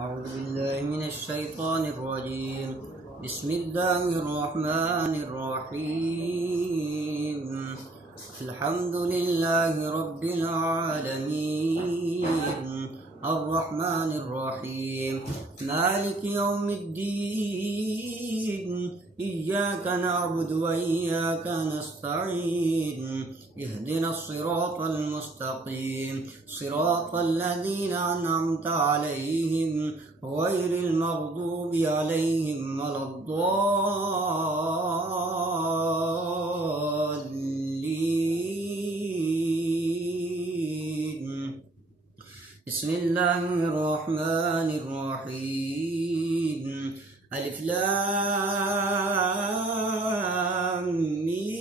أعوذ بالله من الشيطان الرجيم. بسم الله الرحمن الرحيم. الحمد لله رب العالمين، الرحمن الرحيم، مالك يوم الدين. إياك نعبد وإياك نستعين. اهدنا الصراط المستقيم، صراط الذين أنعمت عليهم غير المغضوب عليهم ولا الضالين. بسم الله الرحمن الرحيم. ألف لام ميم.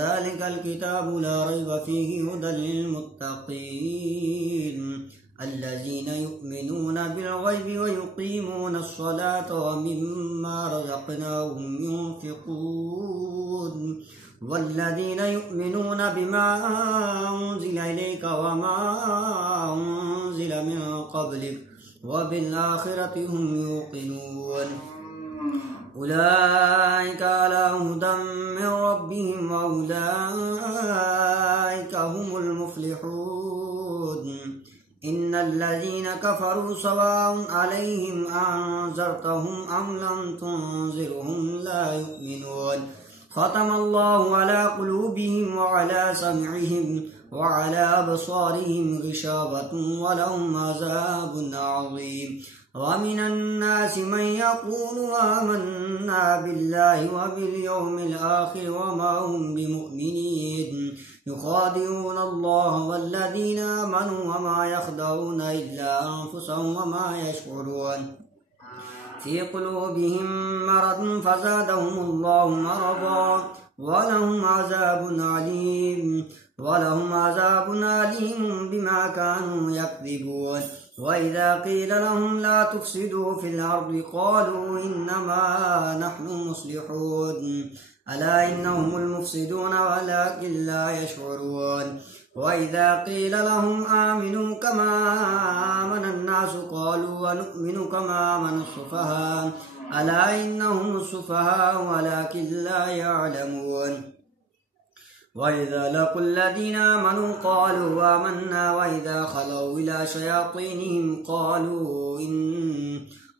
ذلك الكتاب لا ريب فيه هدى للمتقين الذين يؤمنون بالغيب ويقيمون الصلاة ومما رزقناهم ينفقون والذين يؤمنون بما أنزل إليك وما أنزل من قبلك وبالآخرة هم يوقنون. أولئك على هدى من ربهم وأولئك هم المفلحون. إن الذين كفروا سواء عليهم أنذرتهم أم لم تنذرهم لا يؤمنون. ختم الله على قلوبهم وعلى سمعهم وعلى أبصارهم غشاوة ولهم عذاب عظيم. ومن الناس من يقول آمنا بالله وباليوم الآخر وما هم بمؤمنين يخادعون الله والذين آمنوا وما يخدعون إلا أنفسهم وما يشعرون. في قلوبهم مرض فزادهم الله مرضا ولهم عذاب أليم بما كانوا يكذبون. وإذا قيل لهم لا تفسدوا في الأرض قالوا إنما نحن مصلحون ألا إنهم المفسدون ولكن لا يشعرون. وإذا قيل لهم آمنوا كما آمن الناس قالوا ونؤمن كما آمن السفهاء ألا إنهم السفهاء ولكن لا يعلمون. وإذا لقوا الذين آمنوا قالوا آمنا وإذا خلوا إلى شياطينهم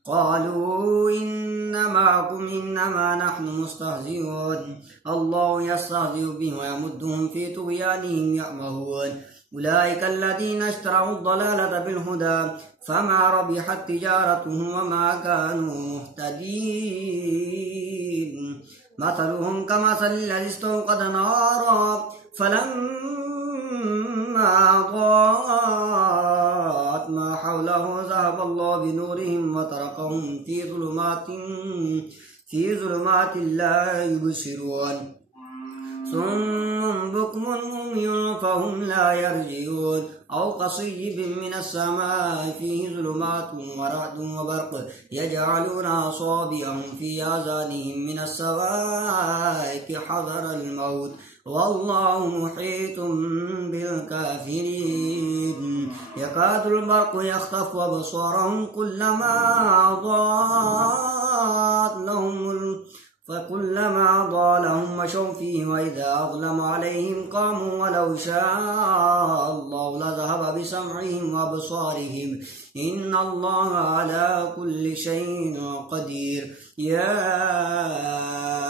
قالوا إن معكم إنما نحن مستهزئون. الله يستهزئ بهم ويمدهم في طغيانهم يعمهون. أولئك الذين اشتروا الضلالة بالهدى فما ربحت تجارتهم وما كانوا مهتدين. مثلهم كمثل الذي استوقد نارا فلما أضاءت ما حوله ذهب الله بنورهم وتركهم في ظلمات لا يبصرون. صم بكم عمي فهم لا يرجعون. أو كصيب من السماء فيه ظلمات ورعد وبرق يجعلون أصابعهم في آذانهم من الصواعق حذر الموت والله محيط بالكافرين. يكاد البرق يخطف أبصارهم كلما أضاء لهم مشوا فيه وإذا أظلم عليهم قاموا ولو شاء الله لذهب بسمعهم وأبصارهم إن الله على كل شيء قدير. يا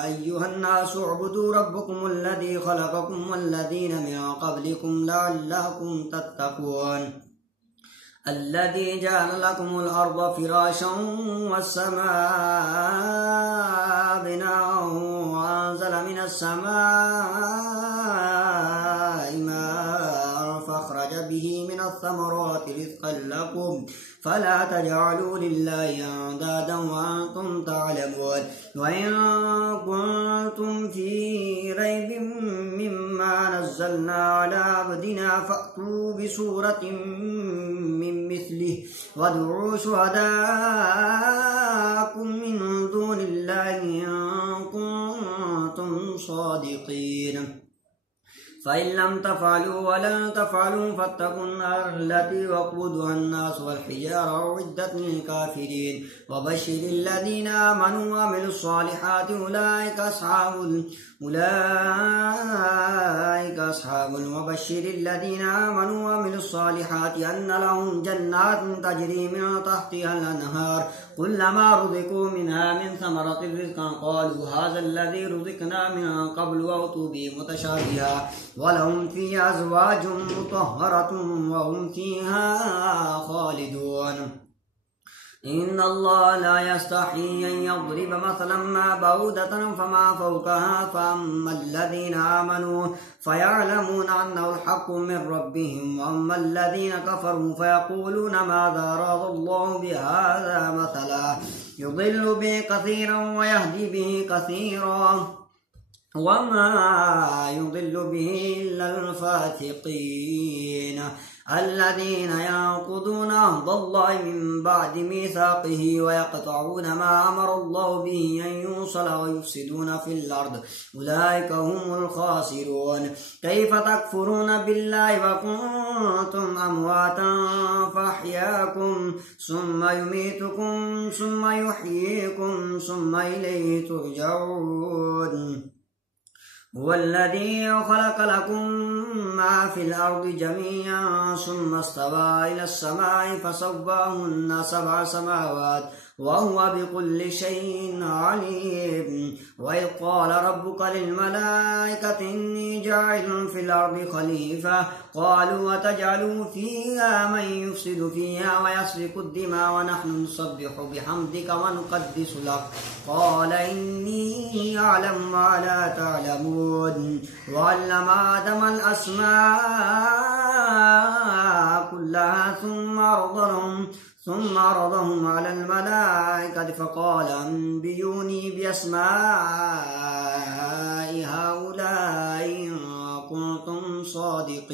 أيها الناس اعبدوا ربكم الذي خلقكم والذين من قبلكم لعلكم تتقون. الذي جعل لكم الأرض فراشا والسماء بناء وأنزل من السماء ماء فأخرج به من الثمرات رزقا لكم فلا تجعلوا لله أندادا وأنتم تعلمون. وإن كنتم في ريب مما نزلنا على عبدنا فأتوا بسورة من مثله وادعوا شهداءكم من دون الله إن كنتم صادقين. فإن لم تفعلوا ولن تفعلوا فاتقوا النار التي وقودها الناس والحجارة أعدت للكافرين وبشر الذين آمنوا وعملوا الصالحات أولئك أصحاب وبشر الذين آمنوا وعملوا الصالحات أن لهم جنات تجري من تحتها الأنهار كلما رزقوا منها من ثمرة رزقا قالوا هذا الذي رزقنا من قبل وأتوا به متشابها ولهم فيها أزواج مطهرة وهم فيها خالدون إن الله لا يستحيي أن يضرب مثلا ما بعوضة فما فوقها فأما الذين آمنوا فيعلمون أنه الحق من ربهم وأما الذين كفروا فيقولون ماذا أراد الله بهذا مثلا يضل به كثيرا ويهدي به كثيرا وما يضل به إلا الفاسقين الذين ينقضون عهد الله من بعد ميثاقه ويقطعون ما أمر الله به أن يوصل ويفسدون في الأرض أولئك هم الخاسرون كيف تكفرون بالله وكنتم أمواتا فأحياكم ثم يميتكم ثم يحييكم ثم إليه ترجعون هو الذي خلق لكم ما في الأرض جميعا ثم استوى إلى السماء فسواهن 7 سماوات وهو بكل شيء عليم وإذ قال ربك للملائكة إني جاعل في الأرض خليفة قالوا وتجعل فيها من يفسد فيها ويسفك الدماء ونحن نسبح بحمدك ونقدس لك قال إني أعلم ما لا تعلمون وعلم آدم الأسماء كلها ثم عرضهم على الملائكة فقال أنبئوني بأسماء هؤلاء إن كنتم صادقين